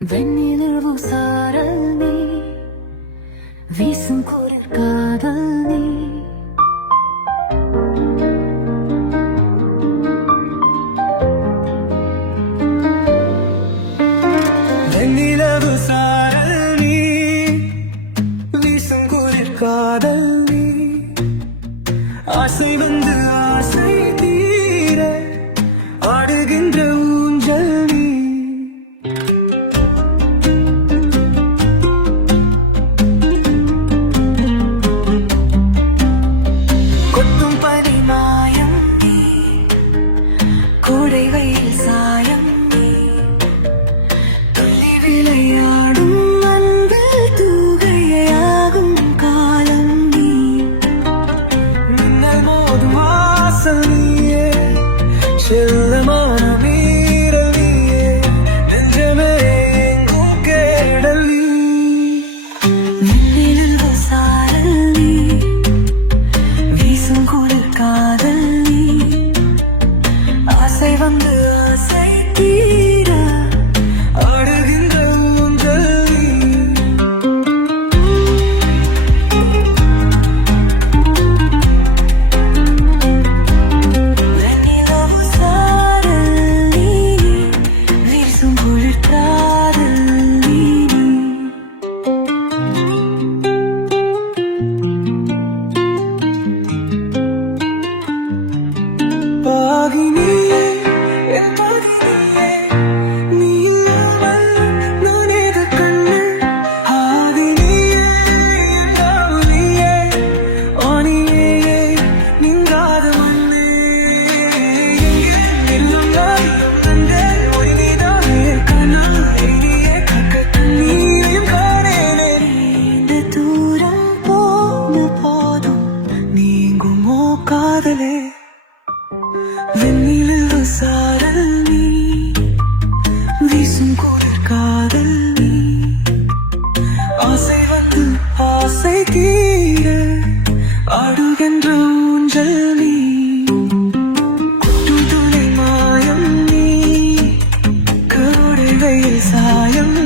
வெண்ணிலவு சாரல் நீ வீசும் குளிர் காதல் நீ வெண்ணிலவு சாரல் நீ வீசும் குளிர் காதல் நீ ஆசை வந்து ஆசை தீர ஆடுகின்ற ஊஞ்சல் நீ கொட்டும் பனிமாயம் நீ கோடை வெயில் சாயம் நீ துள்ளி விளையாடும் அன்பில் தூகையாகும் காலம் நீ மின்னல் மோதும் வாசல் நீயே செல்லமான மீறல் நீயே நெஞ்சமே எங்கும் கேடல் நீ வெண்ணிலவு சாரல் நீ வீசும் குளிர் காதல் நீ ஆசை வந்து ஆசை தீர ஆடுகின்ற ஊஞ்சல் நீ வெண்ணிலவு சாரல் நீ வீசும் குளிர் காதல் நீ பாகினியே என் பாகினியே நீ இல்லாமல் நான் ஏது கண்ணு ஆகினியே என் தாவணியே ஆணியே நீங்காத மண்ணு எங்கே நில்லும் நாடியும் கண்டே ஒளி நீதானே கண்ணா இனியே கக்க கண்ணீரையும் காணேனே இந்த தூரம் போன போதும் நீங்குமோ காதலே வெண்ணிலவு சாரல் நீ வீசும் குளிர் காதல் நீ ஆசை வந்து ஆசை தீர ஆடுகின்ற ஊஞ்சல் நீ கொட்டும் துளி மாயம் நீ கோடை வெயில் சாயம்